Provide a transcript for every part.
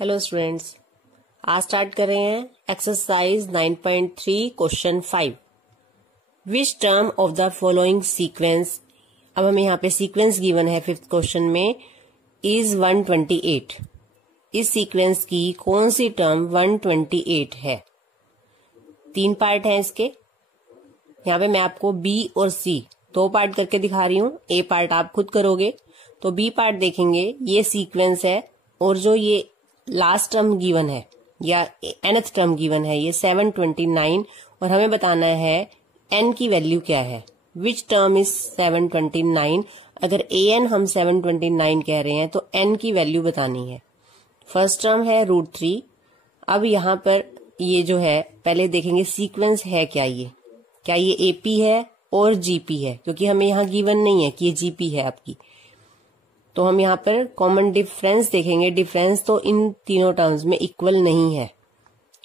Hello students, आज start कर रहे हैं exercise 9.3 question 5। Which term of the following sequence, अब हमें यहाँ पे सीक्वेंस गिवन है फिफ्थ क्वेश्चन में, इज 128। इस सीक्वेंस की कौन सी टर्म 128 है? तीन पार्ट हैं इसके। यहाँ पे मैं आपको बी और सी दो पार्ट करके दिखा रही हूँ। ए पार्ट आप खुद करोगे। तो बी पार्ट देखेंगे, ये सीक्वेंस है और जो ये लास्ट टर्म गिवन है या nth टर्म गिवन है ये 729 और हमें बताना है n की वैल्यू क्या है। Which term is 729? अगर an हम 729 कह रहे हैं तो n की वैल्यू बतानी है। फर्स्ट टर्म है √3। अब यहाँ पर ये जो है पहले देखेंगे सीक्वेंस है क्या ये AP है और GP है, क्योंकि हमें यहाँ गिवन नहीं है कि ये GP है आपकी। तो हम यहाँ पर कॉमन डिफरेंस देखेंगे। डिफरेंस तो इन तीनों टर्म्स में इक्वल नहीं है।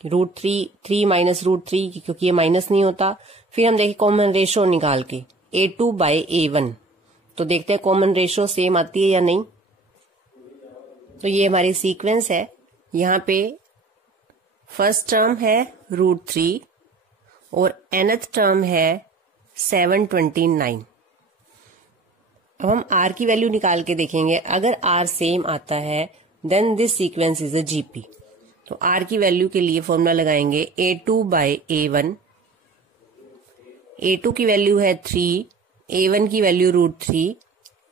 √3 माइनस √3, क्योंकि ये माइनस नहीं होता। फिर हम देखें कॉमन रेशो निकाल के A2/A1। तो देखते हैं कॉमन रेशो सेम आती है या नहीं। तो ये हमारी सीक्वेंस है। यहाँ पे फर्स्ट टर्म है √3 और nth टर्म है 729। अब हम r की वैल्यू निकाल के देखेंगे। अगर r सेम आता है then this sequence is a GP। तो r की वैल्यू के लिए फॉर्मूला लगाएंगे A2/A1। A2 की वैल्यू है 3, A1 की वैल्यू √3।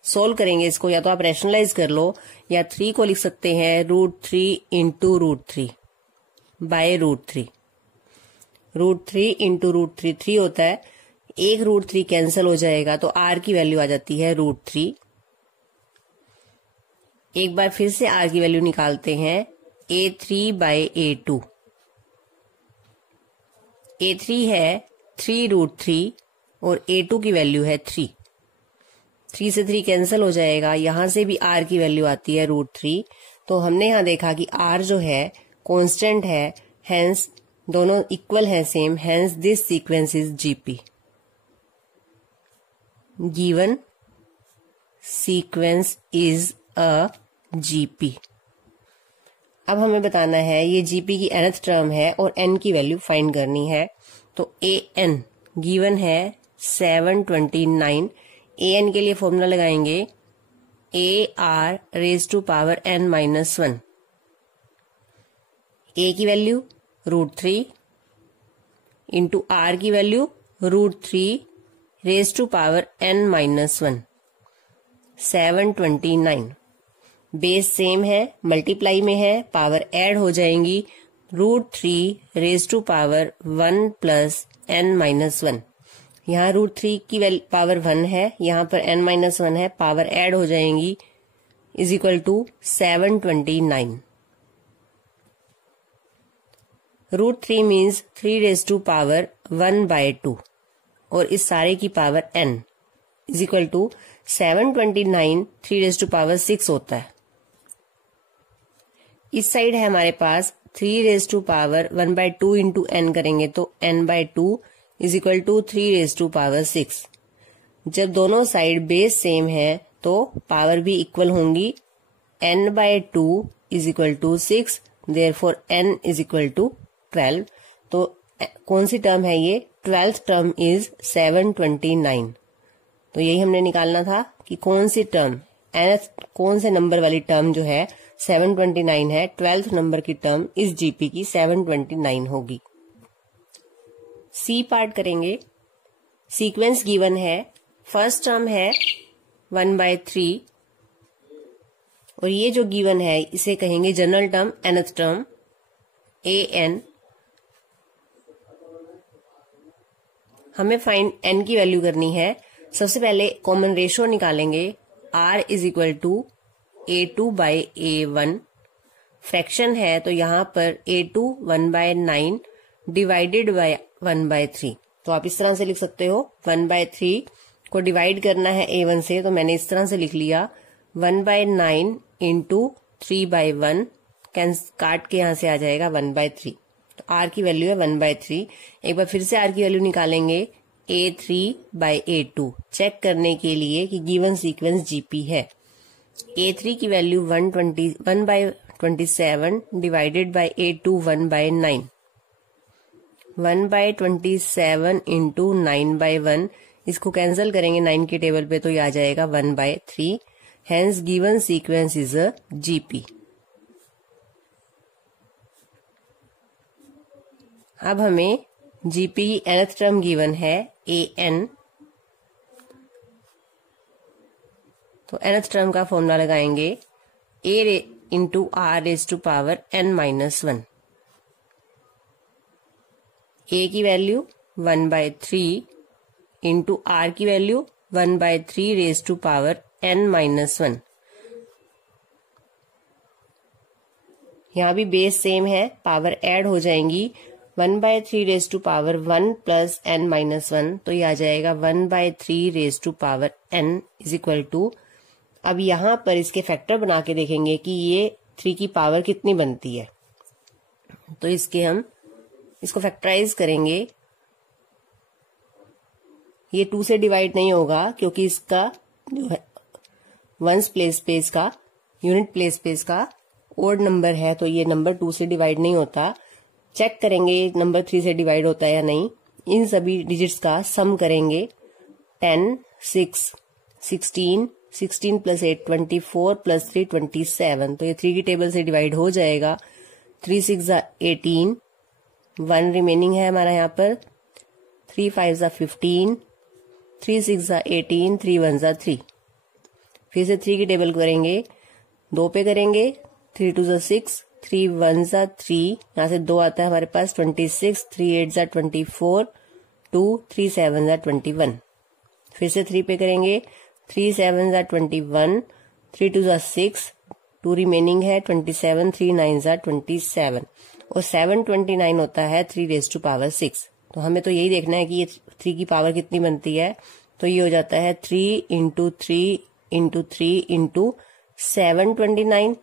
सोल्व करेंगे इसको, या तो आप रैशनलाइज कर लो या 3 को लिख सकते हैं √3 इंटू √3 बाय √3। √3 इंटू √3 3 होता है। एक √3 कैंसिल हो जाएगा तो r की वैल्यू आ जाती है √3। एक बार फिर से r की वैल्यू निकालते हैं A3/A2। A3 है 3√3 और A2 की वैल्यू है 3। 3 से 3 कैंसिल हो जाएगा। यहां से भी r की वैल्यू आती है √3। तो हमने यहां देखा कि r जो है कांस्टेंट है, हेंस दोनों इक्वल है same, hence this sequence is GP। Given sequence is a GP। अब हमें बताना है ये GP की nth टर्म है और n की वैल्यू फाइंड करनी है। तो an गिवन है 729। an के लिए फॉर्मूला लगाएंगे AR⁻n-1। a की वैल्यू √3 इंटू r की वैल्यू √3 n-1। 729 बेस सेम है, मल्टीप्लाई में है, पावर ऐड हो जाएंगी। √3 1 + n-1। यहाँ √3 की पावर 1 है, यहाँ पर n-1 है, पावर ऐड हो जाएंगी इज इक्वल टू 729। √3 मीन्स 3⁻1/2 और इस सारे की power n is equal to 729 3⁻6 होता है। इस साइड है हमारे पास 3⁻1/2 इंटू n करेंगे तो n/2 इज इक्वल टू 3⁻6। जब दोनों साइड बेस सेम है तो पावर भी इक्वल होंगी। n/2 is equal to 6, therefore n is equal to 12। तो कौन सी टर्म है ये? 12th term is 729। तो यही हमने निकालना था कि कौन सी टर्म, कौन से नंबर वाली टर्म जो है 729 है, 12th नंबर की टर्म इस GP की 729 होगी। सी पार्ट करेंगे। सीक्वेंस गिवन है, फर्स्ट टर्म है 1/3 और ये जो गिवन है इसे कहेंगे general term, nth term an। हमें फाइंड n की वैल्यू करनी है। सबसे पहले कॉमन रेशो निकालेंगे। r is equal to A2/A1। Fraction है तो यहाँ पर A2 1/9 डिवाइडेड बाय 1/3। तो आप इस तरह से लिख सकते हो। 1/3 को डिवाइड करना है A1 से, तो मैंने इस तरह से लिख लिया 1/9 इंटू 3/1। काट के यहाँ से आ जाएगा 1/3। तो r की वैल्यू है 1/3। एक बार फिर से r की वैल्यू निकालेंगे A3/A2 चेक करने के लिए कि गिवन सीक्वेंस GP है। A3 की value 1/24 27 divided by A2 1/9। 1/27 into 9/1, इसको कैंसिल करेंगे 9 के टेबल पे तो ये आ जाएगा 1/3। Hence given sequence is a GP. अब हमें जीपी की nth टर्म गिवन है an, तो nth टर्म का फॉर्मूला लगाएंगे a into R raise to power n-1। a की वैल्यू 1/3 इंटू आर की value 1/3 raise to power n-1। यहाँ भी बेस सेम है, पावर ऐड हो जाएंगी। 1/3 raise to power 1 plus n-1, तो ये आ जाएगा 1/3 raise to power n is equal to. अब यहाँ पर इसके फैक्टर बना के देखेंगे कि ये 3 की पावर कितनी बनती है। तो इसको फैक्टराइज करेंगे। ये 2 से डिवाइड नहीं होगा क्योंकि इसका जो है वंस प्लेस स्पेस का, यूनिट प्लेस स्पेस का ओड नंबर है, तो ये नंबर 2 से डिवाइड नहीं होता। चेक करेंगे नंबर 3 से डिवाइड होता है या नहीं। इन सभी डिजिट्स का सम करेंगे। 10, 6, 16, 16 प्लस 8 24 प्लस 3 27, तो ये 3 की टेबल से डिवाइड हो जाएगा। 3 6 18, 1 रिमेनिंग है हमारा यहाँ पर। 3 5 15, 3 6 18, 3 1 3। फिर से 3 की टेबल करेंगे, 2 पे करेंगे। 3 2 6, 3 1 3, यहाँ से 2 आता है हमारे पास। 26, 3 8 24, 2 3 7 21। फिर से 3 पे करेंगे। 3 7 21, 3 2 6, 2 रिमेनिंग है। 27, 3 9 27, और 7 29 होता है 3 रेज टू पावर 6। तो हमें तो यही देखना है कि ये 3 की पावर कितनी बनती है। तो ये हो जाता है 3 इंटू 3 इंटू 3 इंटू 729।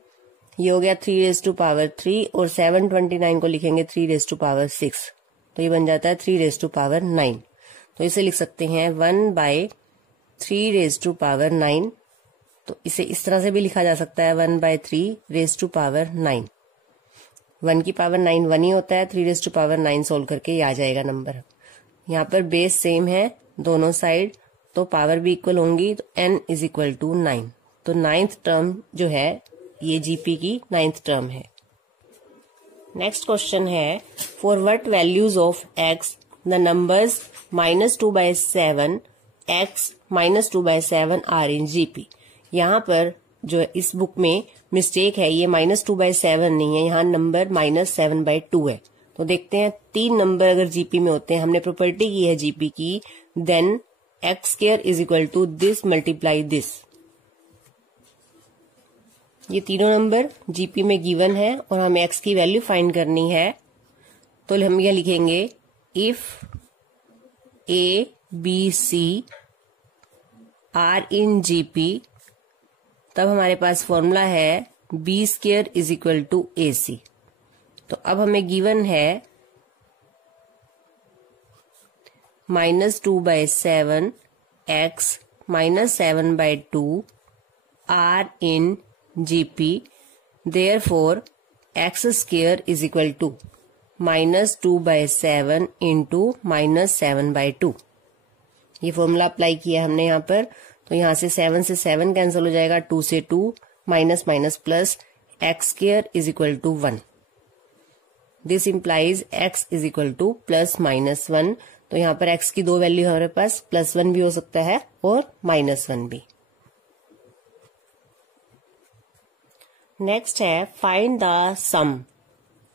ये हो गया 3 रेज टू पावर 3, और 729 को लिखेंगे 3 रेज टू पावर 6, तो ये बन जाता है 3 रेज टू पावर 9। तो इसे लिख सकते हैं 1/3 रेज टू पावर 9। तो इसे इस तरह से भी लिखा जा सकता है 1/3 रेज टू पावर 9। 1 की पावर 9 1 ही होता है। 3 रेज टू पावर 9 सोल्व करके ये आ जाएगा नंबर। यहाँ पर बेस सेम है दोनों साइड, तो पावर भी इक्वल होंगी, तो n इज इक्वल टू 9। तो 9th टर्म जो है ये जीपी की 9th टर्म है। नेक्स्ट क्वेश्चन है, for what values of x the numbers -2/7 x -2/7 are in GP. यहाँ पर जो इस बुक में मिस्टेक है, ये -2/7 नहीं है, यहाँ नंबर -7/2 है। तो देखते हैं 3 नंबर अगर जीपी में होते हैं, हमने प्रॉपर्टी की है जीपी की, then x² is equal to this multiply this. ये तीनों नंबर जीपी में गिवन है और हमें x की वैल्यू फाइंड करनी है। तो हम यह लिखेंगे, if A B C are in GP, तब हमारे पास फॉर्मूला है B² is equal to AC। तो अब हमें गिवन है -2/7 x -7/2 are in GP, therefore x² is equal to -2/7 into -7/2। ये फॉर्मूला अप्लाई किया हमने यहाँ पर। तो यहाँ से 7 से 7 कैंसिल हो जाएगा, 2 से 2, minus minus plus, x² is equal to 1। This implies x is equal to +-1। तो यहाँ पर x की 2 वैल्यू हमारे पास, +1 भी हो सकता है और -1 भी। नेक्स्ट है, find the sum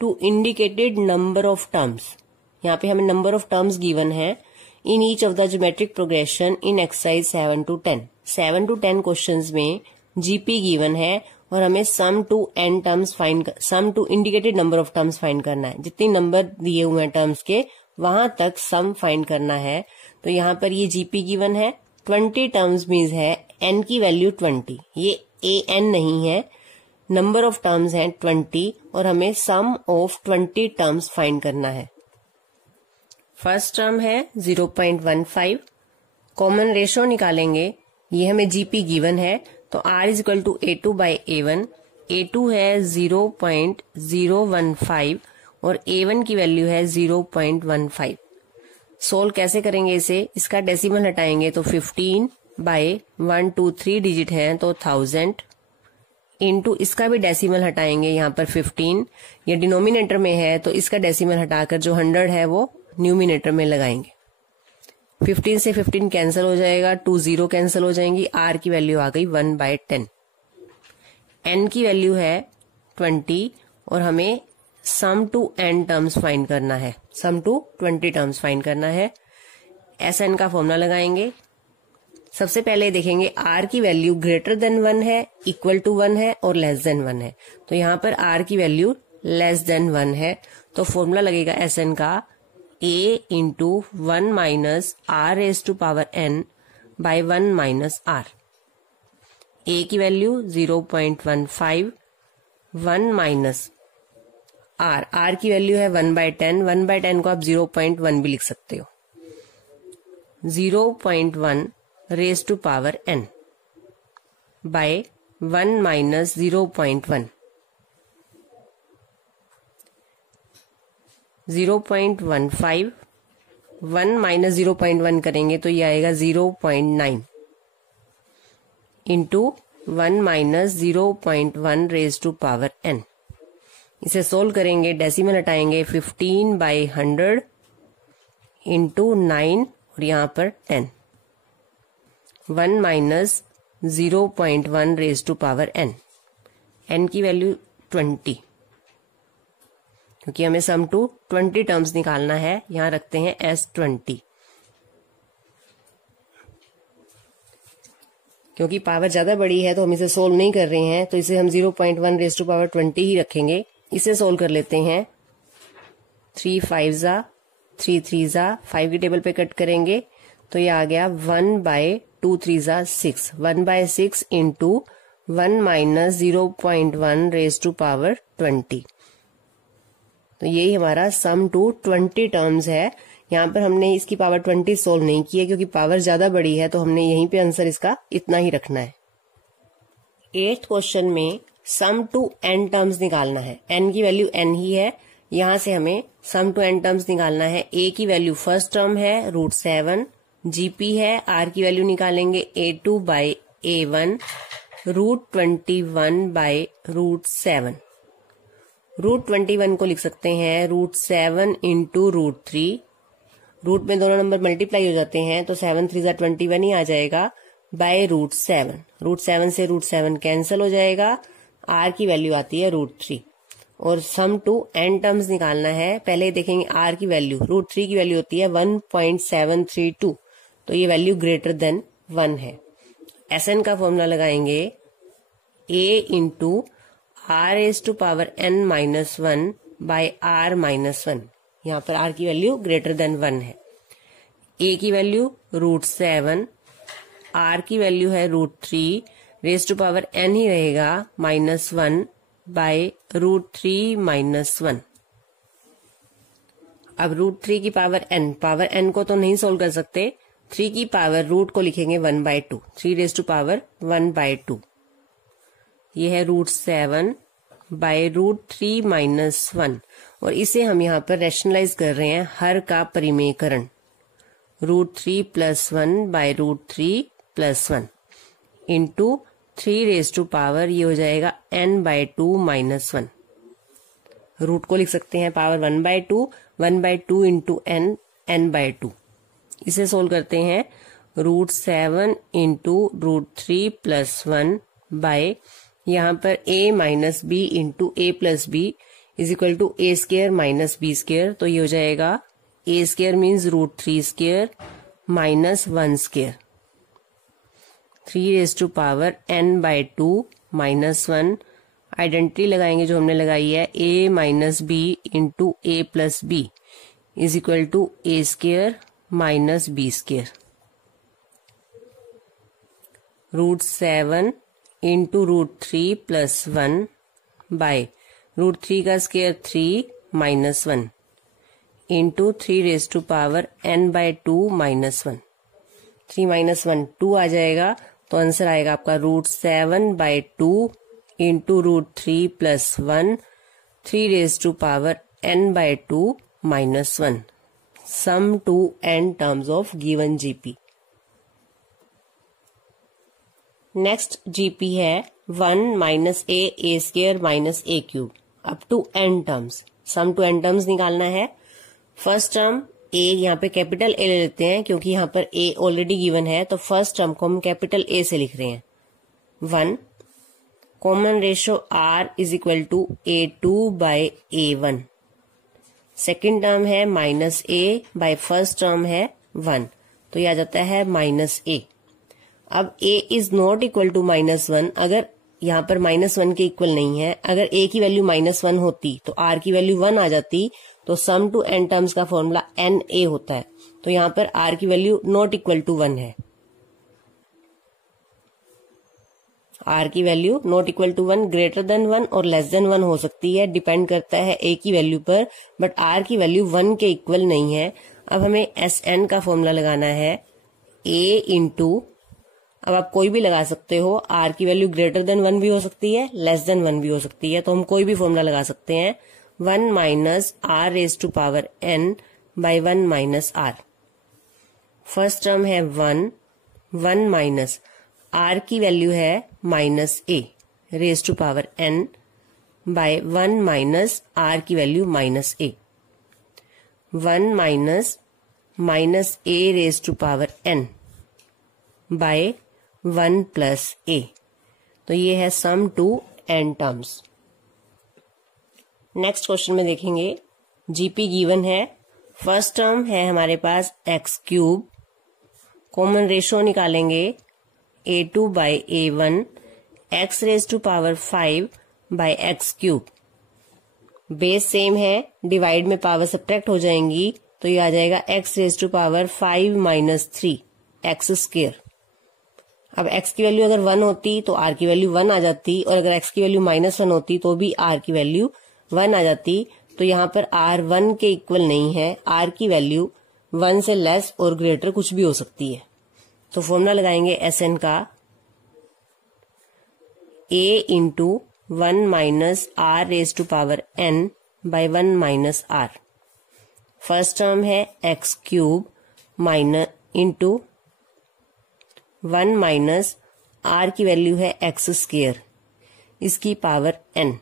to indicated number of terms. यहाँ पे हमें नंबर ऑफ टर्म्स गिवन है in each of the geometric progression in exercise 7 to 10। 7 to 10 questions में जीपी गिवन है और हमें sum to n terms find, sum to indicated number of terms find करना है। जितनी नंबर दिए हुए हैं टर्म्स के, वहां तक सम फाइंड करना है। तो यहाँ पर ये जीपी गिवन है, 20 टर्म्स मीन्स है n की वैल्यू 20। ये an नहीं है, नंबर ऑफ टर्म्स हैं 20 और हमें सम ऑफ 20 टर्म्स फाइंड करना है। फर्स्ट टर्म है 0.15, कॉमन रेशो निकालेंगे। ये हमें जीपी गिवन है, तो r is equal to A2/A1। A2 है 0.015 और A1 की वैल्यू है 0.15। सोल्व कैसे करेंगे इसे? इसका डेसिमल हटाएंगे तो 15 बाय 1 2 3 डिजिट हैं तो 1000 इंटू इसका भी डेसिमल हटाएंगे, यहाँ पर 15 ये डिनोमिनेटर में है तो इसका डेसिमल हटाकर जो 100 है वो न्यूमिनेटर में लगाएंगे। 15 से 15 कैंसिल हो जाएगा, 2 0 कैंसिल हो जाएंगी, R की वैल्यू आ गई 1/10। N की वैल्यू है 20 और हमें sum to n terms find करना है, सम टू 20 टर्म्स फाइंड करना है। Sn का फॉर्मूला लगाएंगे। सबसे पहले देखेंगे R की वैल्यू ग्रेटर देन 1 है, इक्वल टू 1 है और लेस देन 1 है। तो यहाँ पर R की वैल्यू लेस देन 1 है तो फॉर्मूला लगेगा Sn का A into 1 minus R raise to power n by 1 minus R। A की वैल्यू 0.15, 1 माइनस R की वैल्यू है 1/10, 1/10 को आप 0.1 भी लिख सकते हो, 0.1 raise to power n by 1 minus 0.1, 0.15, 1 minus 0.1 करेंगे तो ये आएगा 0.9 into 1 minus 0.1 raise to power n। इसे सोल्व करेंगे, डेसिमल हटाएंगे, 15 बाई 100 इंटू 9 और यहाँ पर 10, 1 minus 0.1 raise to power n। n की वैल्यू 20, क्योंकि हमें सम टू 20 टर्म्स निकालना है, यहां रखते हैं S20। क्योंकि पावर ज्यादा बड़ी है तो हम इसे सोल्व नहीं कर रहे हैं तो इसे हम 0.1 रेज़ टू पावर 20 ही रखेंगे। इसे सोल्व कर लेते हैं। 3 5 जा 3 3 जा 5 की टेबल पे कट करेंगे तो ये आ गया 1/2 3 जा 6, 1/6 into 1 minus 0.1 raise to power 20। तो यही हमारा सम टू 20 टर्म्स है। यहाँ पर हमने इसकी पावर 20 सोल्व नहीं की है क्योंकि पावर ज्यादा बड़ी है तो हमने यहीं पे आंसर इसका इतना ही रखना है। 8th क्वेश्चन में सम टू n टर्म्स निकालना है। n की वैल्यू n ही है, यहां से हमें सम टू n टर्म्स निकालना है। a की वैल्यू फर्स्ट टर्म है √7, gp है, r की वैल्यू निकालेंगे a2 बाई a1 √21 बाई √7। √21 को लिख सकते हैं √7 इंटू √3। रूट में दोनों नंबर मल्टीप्लाई हो जाते हैं तो 7 3 21 ही आ जाएगा बाय √7। √7 से √7 कैंसिल हो जाएगा, r की वैल्यू आती है √3 और सम टू n टर्म्स निकालना है। पहले देखेंगे r की वैल्यू, √3 की वैल्यू होती है 1.732 तो ये वैल्यू ग्रेटर देन 1 है। Sn का फॉर्मूला लगाएंगे a into r raise to power n minus 1 by r minus 1। यहाँ पर r की वैल्यू ग्रेटर देन 1 है। a की वैल्यू √7, r की वैल्यू है √3, रेज़ टू पावर n ही रहेगा -1 बाय √3 माइनस 1। अब √3 की पावर n को तो नहीं सोल्व कर सकते, 3 की पावर रूट को लिखेंगे 1/2, 3 रेज़ टू पावर 1/2। ये है √7 बाय √3 माइनस 1 और इसे हम यहाँ पर रैशनलाइज कर रहे हैं हर का परिमेयकरण, √3 + 1 by √3 + 1 into 3 raise to power ये हो जाएगा n/2 माइनस 1। रूट को लिख सकते हैं पावर 1/2 इंटू n/2। इसे सोल्व करते हैं, √7 इंटू √3 + 1 बाय यहाँ पर a minus b into a plus b is equal to a square minus b square. तो ये हो जाएगा a square means √3 square minus 1 square, 3 raise to power n/2 minus 1। Identity लगाएंगे जो हमने लगाई है, a minus b into a plus b is equal to a square minus b square. √7 into √3 + 1 by √3 का square 3 minus 1 into 3 raise to power n/2 minus 1। 3 minus 1 2 आ जाएगा तो answer आएगा आपका √7/2 into √3 + 1 3n/2 - 1 sum to n terms of given GP. Next GP है 1 - a² - a³ up to n terms. Sum to n terms निकालना है. First term a, यहाँ पे कैपिटल A ले लेते हैं क्योंकि यहाँ पर a ऑलरेडी गिवन है, तो फर्स्ट टर्म को हम कैपिटल A से लिख रहे हैं 1. Common ratio R = A2/A1. Second term है -a/ फर्स्ट टर्म है 1, तो यह आ जाता है -a. अब a is not equal to -1. अगर यहाँ पर -1 के इक्वल नहीं है, अगर a की वैल्यू -1 होती तो r की वैल्यू 1 आ जाती, तो सम टू n टर्म्स का फॉर्मूला na होता है. तो यहाँ पर r की वैल्यू नॉट इक्वल टू 1 है. r की value not equal to 1, greater than 1 और लेस देन 1 हो सकती है, डिपेंड करता है a की वैल्यू पर, बट r की वैल्यू 1 के इक्वल नहीं है. अब हमें Sn का फॉर्मूला लगाना है a इंटू, अब आप कोई भी लगा सकते हो, r की वैल्यू ग्रेटर देन 1 भी हो सकती है, लेस देन 1 भी हो सकती है, तो हम कोई भी फॉर्मूला लगा सकते हैं. 1 - r⁻n/1 - r. फर्स्ट टर्म है 1 माइनस r की वैल्यू है -a⁻n/1 - r की वैल्यू -a. 1 - a⁻n/1 + a. तो ये है sum to n terms. Next question में देखेंगे जीपी गिवन है. फर्स्ट टर्म है हमारे पास x³, कॉमन रेशो निकालेंगे A2/A1 x⁵5/x³. बेस सेम है, डिवाइड में पावर सब्ट्रैक्ट हो जाएंगी, तो ये आ जाएगा x⁵5 - 3 x². अब x की वैल्यू अगर 1 होती तो r की वैल्यू 1 आ जाती, और अगर x की वैल्यू -1 होती तो भी r की वैल्यू 1 आ जाती. तो यहाँ पर r 1 के इक्वल नहीं है, r की वैल्यू 1 से लेस और ग्रेटर कुछ भी हो सकती है. तो फॉर्मूला लगाएंगे Sn का a into 1 - r⁻n/1 - r. First term है x³ इंटू 1 - r की वैल्यू है x², इसकी power n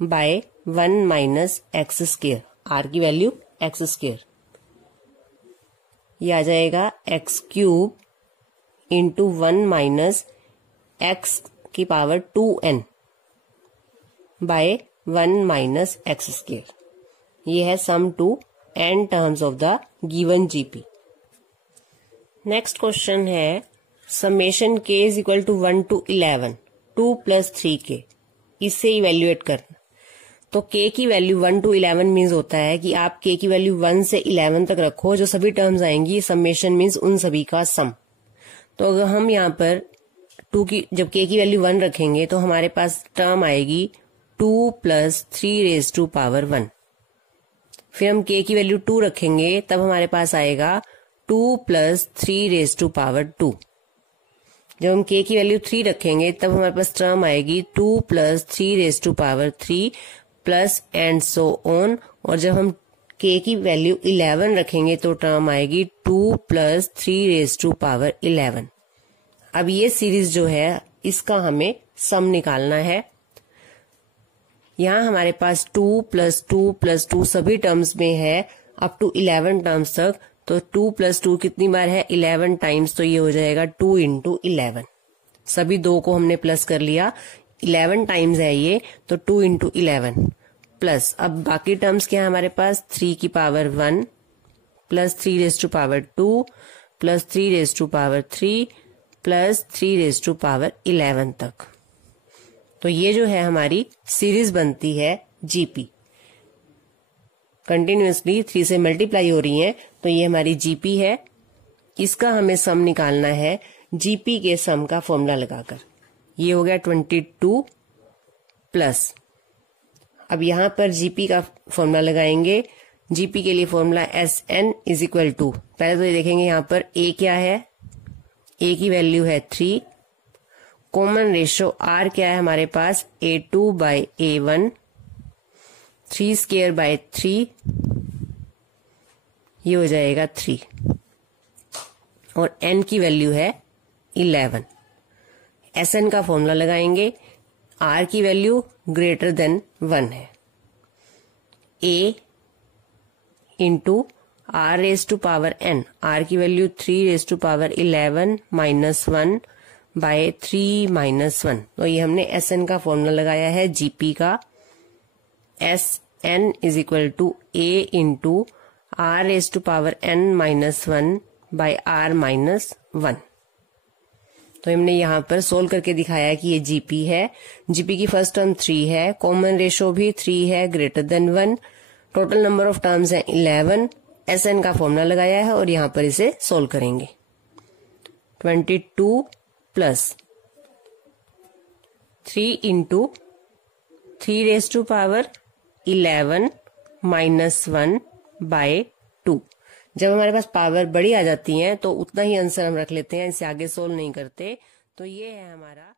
by 1 - x², r की वैल्यू x². ये आ जाएगा x³ इंटू 1 - x की पावर 2n बाय 1 - x². ये है sum to n terms of the given GP. Next question है समेशन k = 1 to 11 2 + 3k. इससे इवेल्युएट करना. तो k की वैल्यू 1 to 11 मीन्स होता है कि आप k की वैल्यू 1 से 11 तक रखो, जो सभी टर्म्स आएंगी समेशन मीन्स उन सभी का सम. तो अगर हम यहाँ पर जब k की वैल्यू 1 रखेंगे तो हमारे पास टर्म आएगी 2 + 3⁻1. फिर हम k की वैल्यू 2 रखेंगे, तब हमारे पास आएगा 2 + 3⁻2. जब हम k की वैल्यू 3 रखेंगे तब हमारे पास टर्म आएगी 2 + 3⁻3 प्लस एंड सो ऑन. और जब हम k की वैल्यू 11 रखेंगे तो टर्म आएगी 2 + 3⁻11. अब ये सीरीज जो है इसका हमें सम निकालना है. यहाँ हमारे पास 2 + 2 + 2 सभी टर्म्स में है अप टू 11 टर्म्स तक. तो 2 + 2 कितनी बार है 11 टाइम्स, तो ये हो जाएगा 2 × 11. सभी दो को हमने प्लस कर लिया, 11 टाइम्स है ये, तो 2 × 11 प्लस. अब बाकी टर्म्स क्या है हमारे पास 3 की पावर 1 प्लस 3⁻2 प्लस 3⁻3 प्लस 3⁻11 तक. तो ये जो है हमारी सीरीज बनती है जीपी. कंटिन्यूअसली 3 से मल्टीप्लाई हो रही है, तो ये हमारी जीपी है. इसका हमें सम निकालना है जीपी के सम का फॉर्मूला लगाकर. ये हो गया 22 प्लस. अब यहां पर जीपी का फॉर्मूला लगाएंगे. जीपी के लिए फॉर्मूला Sn = पहले तो ये देखेंगे यहां पर a क्या है. a की वैल्यू है 3, कॉमन रेशियो आर क्या है हमारे पास, A2/A1, 3 स्क्वायर बाय 3, ये हो जाएगा 3, और n की वैल्यू है 11। Sn का फॉर्मूला लगाएंगे, r की वैल्यू ग्रेटर देन 1 है, a into r raise to power n, r की value 3 raise to power 11 minus 1 by 3 minus 1। तो ये हमने Sn का फॉर्मूला लगाया है Gp का, Sn is equal to a into r raise to power n minus 1 by r minus 1। तो हमने यहाँ पर सोल्व करके दिखाया कि ये Gp है। Gp की फर्स्ट टर्म 3 है, कॉमन रेशो भी 3 है, greater than 1, total number of terms है 11। Sn का फॉर्मूला लगाया है और यहाँ पर इसे सोल्व करेंगे। 22 plus 3 into 3 raise to power 11 minus 1 by 2। जब हमारे पास पावर बड़ी आ जाती है तो उतना ही आंसर हम रख लेते हैं, इसे आगे सोल्व नहीं करते। तो ये है हमारा